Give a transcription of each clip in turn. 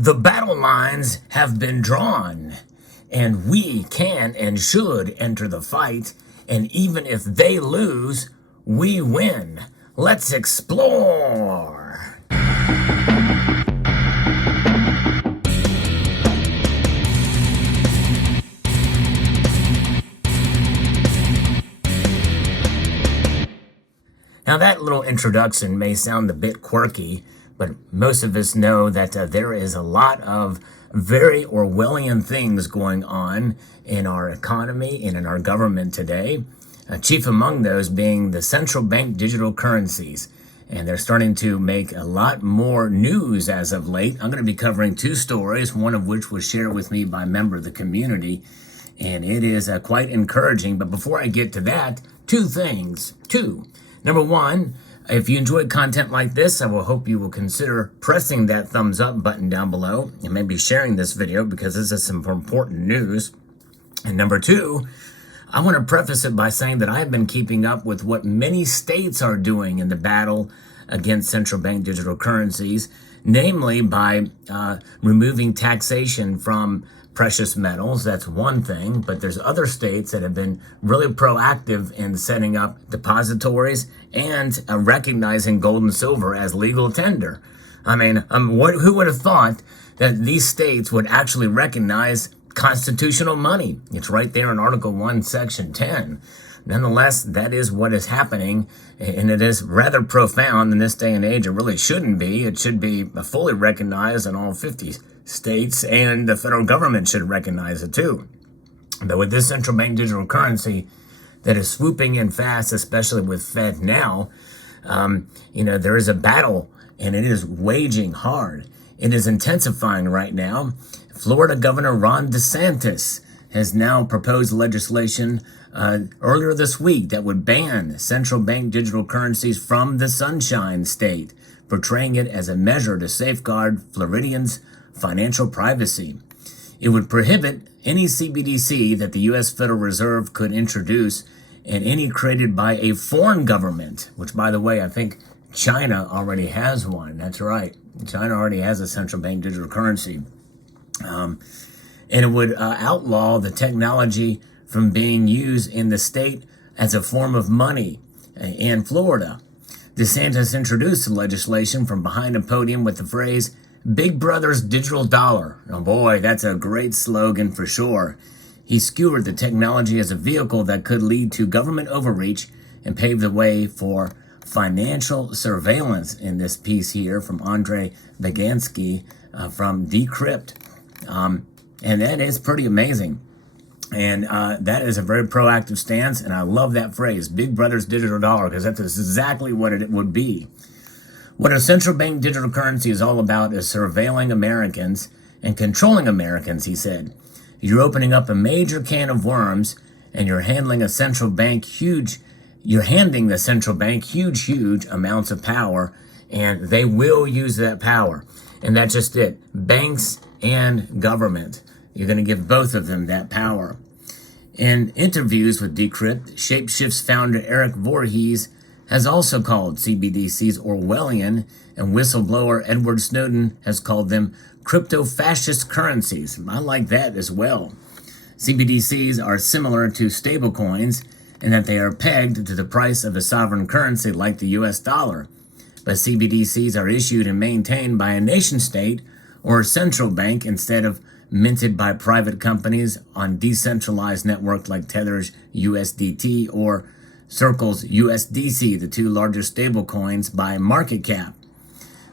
The battle lines have been drawn, and we can and should enter the fight, and even if they lose, we win. Let's explore. Now, that little introduction may sound a bit quirky, but most of us know that there is a lot of very Orwellian things going on in our economy and in our government today. Chief among those being the central bank digital currencies. And they're starting to make a lot more news as of late. I'm going to be covering two stories, one of which was shared with me by a member of the community. And it is quite encouraging. But before I get to that, two things. Number one, if you enjoy content like this, I will hope you will consider pressing that thumbs up button down below and maybe sharing this video because this is some important news. And number two, I want to preface it by saying that I have been keeping up with what many states are doing in the battle against central bank digital currencies, namely by removing taxation from precious metals. That's one thing, but there's other states that have been really proactive in setting up depositories and recognizing gold and silver as legal tender. I mean, who would have thought that these states would actually recognize constitutional money? It's right there in Article 1, Section 10. Nonetheless, that is what is happening, and it is rather profound in this day and age. It really shouldn't be. It should be fully recognized in all 50 states, and the federal government should recognize it too. But with this central bank digital currency that is swooping in fast, especially with Fed now, there is a battle, and it is waging hard. It is intensifying right now. Florida Governor Ron DeSantis has now proposed legislation earlier this week that would ban central bank digital currencies from the Sunshine State, portraying it as a measure to safeguard Floridians' financial privacy. It would prohibit any CBDC that the U.S. Federal Reserve could introduce and any created by a foreign government, which, by the way, I think China already has one. That's right. China already has a central bank digital currency. And it would outlaw the technology from being used in the state as a form of money in Florida. DeSantis introduced the legislation from behind a podium with the phrase, "Big Brother's digital dollar." Oh boy, that's a great slogan for sure. He skewered the technology as a vehicle that could lead to government overreach and pave the way for financial surveillance in this piece here from Andre Bagansky from Decrypt. And that is pretty amazing. And that is a very proactive stance, and I love that phrase, Big Brother's digital dollar, because that's exactly what it would be. What a central bank digital currency is all about is surveilling Americans and controlling Americans, he said. You're opening up a major can of worms, and you're handing the central bank huge amounts of power, and they will use that power. And that's just it. Banks and government. You're going to give both of them that power. In interviews with Decrypt, Shapeshift's founder Eric Voorhees has also called CBDCs Orwellian, and whistleblower Edward Snowden has called them crypto-fascist currencies. I like that as well. CBDCs are similar to stablecoins in that they are pegged to the price of a sovereign currency like the US dollar. But CBDCs are issued and maintained by a nation state or a central bank instead of minted by private companies on decentralized networks like Tether's USDT or Circle's USDC, the two largest stablecoins by market cap.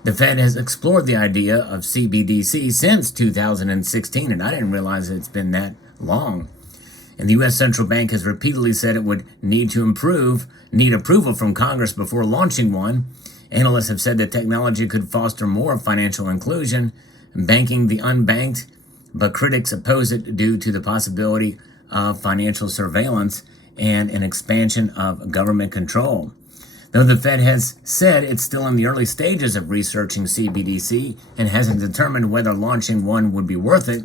The Fed has explored the idea of CBDC since 2016, and I didn't realize it's been that long. And the U.S. Central Bank has repeatedly said it would need approval from Congress before launching one. Analysts have said the technology could foster more financial inclusion, banking the unbanked, but critics oppose it due to the possibility of financial surveillance and an expansion of government control. Though the Fed has said it's still in the early stages of researching CBDC and hasn't determined whether launching one would be worth it,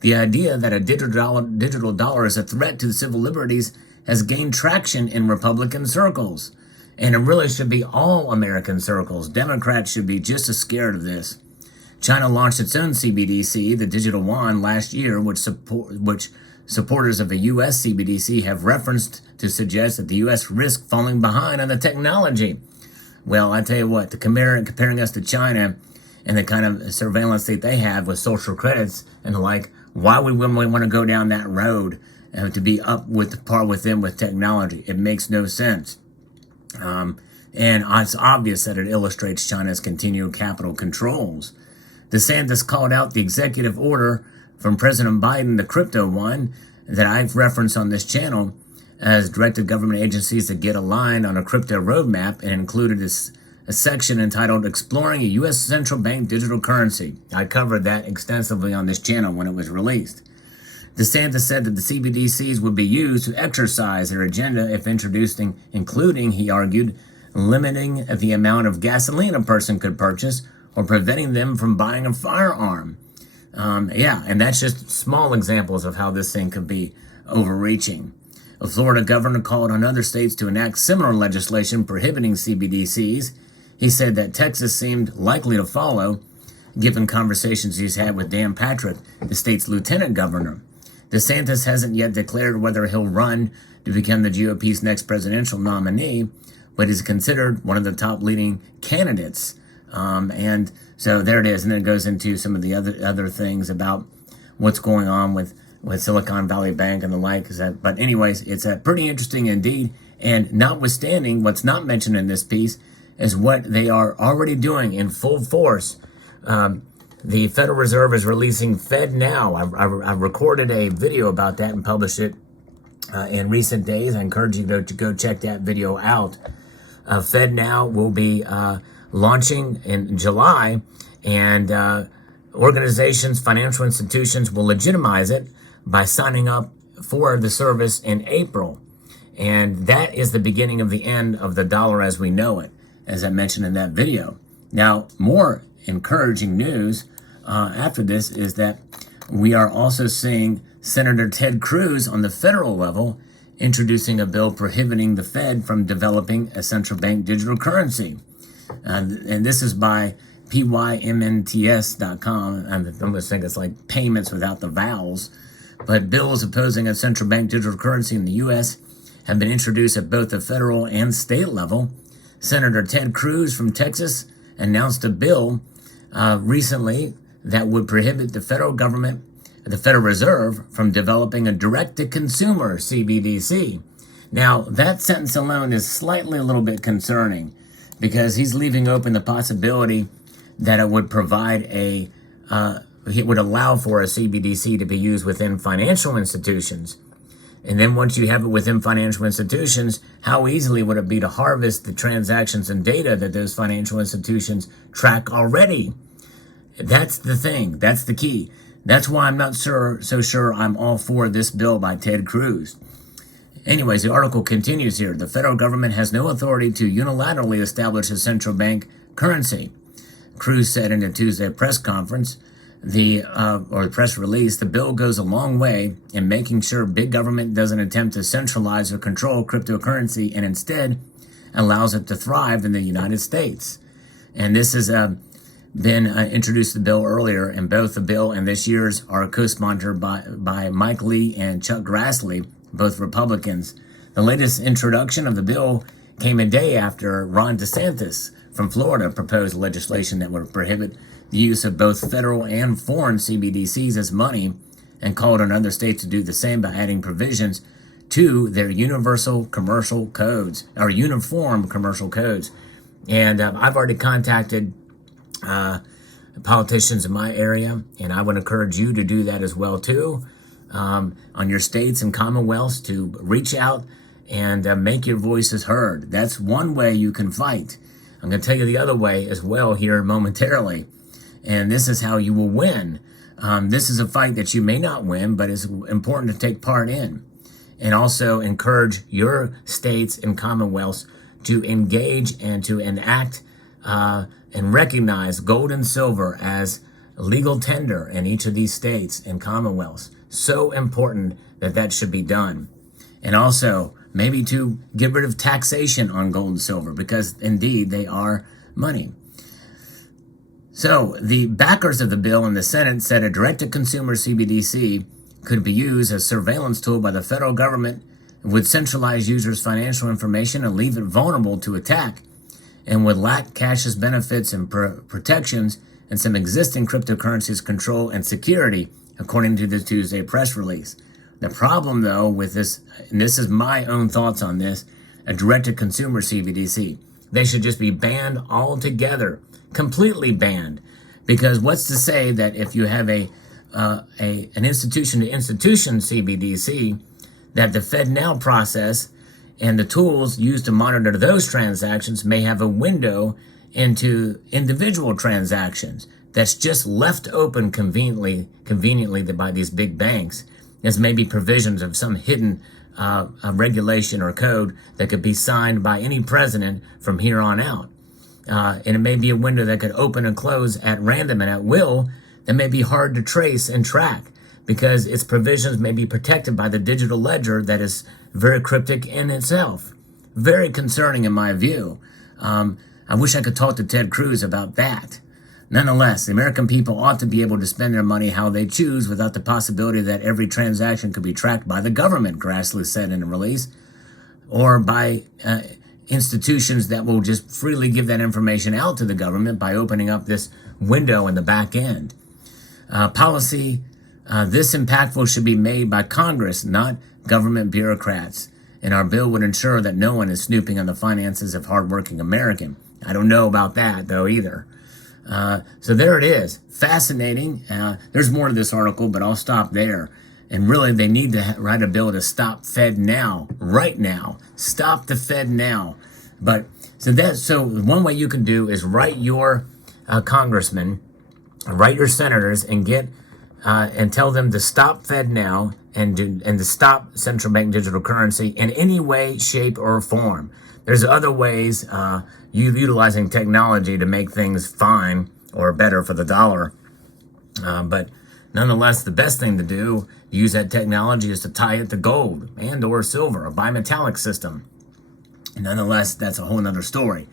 the idea that a digital dollar is a threat to civil liberties has gained traction in Republican circles. And it really should be all American circles. Democrats should be just as scared of this. China launched its own CBDC, the digital yuan, last year, which supporters of a U.S. CBDC have referenced to suggest that the U.S. risks falling behind on the technology. Well, I tell you what, comparing us to China and the kind of surveillance that they have with social credits and the like, why would we want to go down that road to be up with par with them with technology? It makes no sense. And it's obvious that it illustrates China's continued capital controls. DeSantis called out the executive order from President Biden, the crypto one, that I've referenced on this channel, has directed government agencies to get aligned on a crypto roadmap and included a section entitled Exploring a U.S. Central Bank Digital Currency. I covered that extensively on this channel when it was released. DeSantis said that the CBDCs would be used to exercise their agenda if introduced, including, he argued, limiting the amount of gasoline a person could purchase or preventing them from buying a firearm. And that's just small examples of how this thing could be overreaching. A Florida governor called on other states to enact similar legislation prohibiting CBDCs. He said that Texas seemed likely to follow, given conversations he's had with Dan Patrick, the state's lieutenant governor. DeSantis hasn't yet declared whether he'll run to become the GOP's next presidential nominee, but is considered one of the top leading candidates. And so there it is. And then it goes into some of the other things about what's going on with Silicon Valley Bank and the like. But anyways, it's pretty interesting indeed. And notwithstanding, what's not mentioned in this piece is what they are already doing in full force. The Federal Reserve is releasing Fed Now. I recorded a video about that and published it in recent days. I encourage you to go check that video out. Fed Now will be launching in July, and organizations, financial institutions will legitimize it by signing up for the service in April. And that is the beginning of the end of the dollar as we know it, as I mentioned in that video. Now, more encouraging news after this is that we are also seeing Senator Ted Cruz on the federal level introducing a bill prohibiting the Fed from developing a central bank digital currency. And this is by pymnts.com. I'm going to think it's like payments without the vowels. But bills opposing a central bank digital currency in the U.S. have been introduced at both the federal and state level. Senator Ted Cruz from Texas announced a bill recently that would prohibit the federal government, the Federal Reserve, from developing a direct-to-consumer CBDC. Now, that sentence alone is slightly a little bit concerning because he's leaving open the possibility that it would provide it would allow for a CBDC to be used within financial institutions. And then once you have it within financial institutions, how easily would it be to harvest the transactions and data that those financial institutions track already? That's the thing. That's the key. That's why I'm not so sure I'm all for this bill by Ted Cruz. Anyways, the article continues here. The federal government has no authority to unilaterally establish a central bank currency. Cruz said in a Tuesday press conference, or press release, the bill goes a long way in making sure big government doesn't attempt to centralize or control cryptocurrency and instead allows it to thrive in the United States. And this has been introduced the bill earlier, and both the bill and this year's are co-sponsored by Mike Lee and Chuck Grassley, both Republicans. The latest introduction of the bill came a day after Ron DeSantis from Florida proposed legislation that would prohibit the use of both federal and foreign CBDCs as money and called on other states to do the same by adding provisions to their uniform commercial codes. And I've already contacted politicians in my area, and I would encourage you to do that as well too, on your states and commonwealths, to reach out and make your voices heard. That's one way you can fight. I'm going to tell you the other way as well here momentarily, and this is how you will win. This is a fight that you may not win, but it's important to take part in, and also encourage your states and commonwealths to engage and to enact and recognize gold and silver as legal tender in each of these states and commonwealths. So important that should be done. And also maybe to get rid of taxation on gold and silver, because indeed they are money. So the backers of the bill in the Senate said a direct-to-consumer CBDC could be used as a surveillance tool by the federal government, would centralize users' financial information and leave it vulnerable to attack, and would lack cash's benefits and protections and some existing cryptocurrencies' control and security, according to the Tuesday press release. The problem, though, with this, and this is my own thoughts on this, a direct-to-consumer CBDC, they should just be banned altogether, completely banned. Because what's to say that if you have an institution-to-institution CBDC, that the FedNow process and the tools used to monitor those transactions may have a window into individual transactions that's just left open conveniently by these big banks, as maybe provisions of some hidden regulation or code that could be signed by any president from here on out. And it may be a window that could open and close at random and at will that may be hard to trace and track because its provisions may be protected by the digital ledger that is very cryptic in itself. Very concerning in my view. I wish I could talk to Ted Cruz about that. Nonetheless, the American people ought to be able to spend their money how they choose without the possibility that every transaction could be tracked by the government, Grassley said in a release, or by institutions that will just freely give that information out to the government by opening up this window in the back end. Policy this impactful should be made by Congress, not government bureaucrats. And our bill would ensure that no one is snooping on the finances of hardworking American. I don't know about that, though, either. So there it is. Fascinating. There's more to this article, but I'll stop there. And really, they need to write a bill to stop FedNow right now. Stop the FedNow. But so one way you can do is write your congressman, write your senators, and get and tell them to stop FedNow and to stop central bank digital currency in any way, shape, or form. There's other ways utilizing technology to make things fine or better for the dollar. But nonetheless, the best thing to do, use that technology, is to tie it to gold and or silver, a bimetallic system. Nonetheless, that's a whole nother story.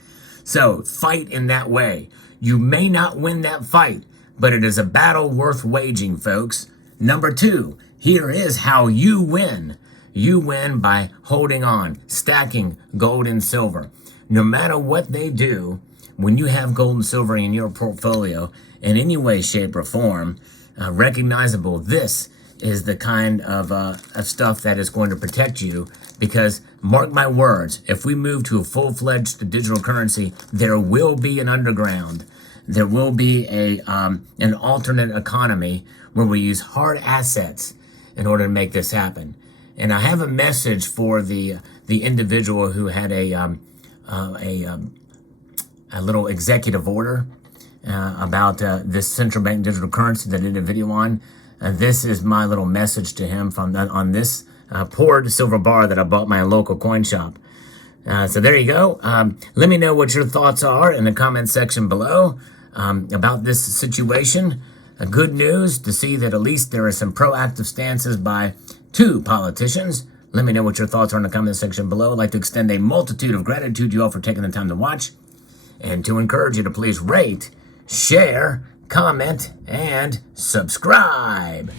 So fight in that way. You may not win that fight, but it is a battle worth waging, folks. Number 2, here is how you win. You win by holding on, stacking gold and silver. No matter what they do, when you have gold and silver in your portfolio in any way, shape, or form, recognizable, this is the kind of stuff that is going to protect you. Because, mark my words, if we move to a full-fledged digital currency, there will be an underground. There will be an alternate economy where we use hard assets in order to make this happen. And I have a message for the individual who had a little executive order about this central bank digital currency that I did a video on. This is my little message to him on this poured silver bar that I bought my local coin shop. So there you go. Let me know what your thoughts are in the comment section below about this situation. Good news to see that at least there are some proactive stances by 2 politicians. Let me know what your thoughts are in the comment section below. I'd like to extend a multitude of gratitude to you all for taking the time to watch, and to encourage you to please rate, share, comment, and subscribe.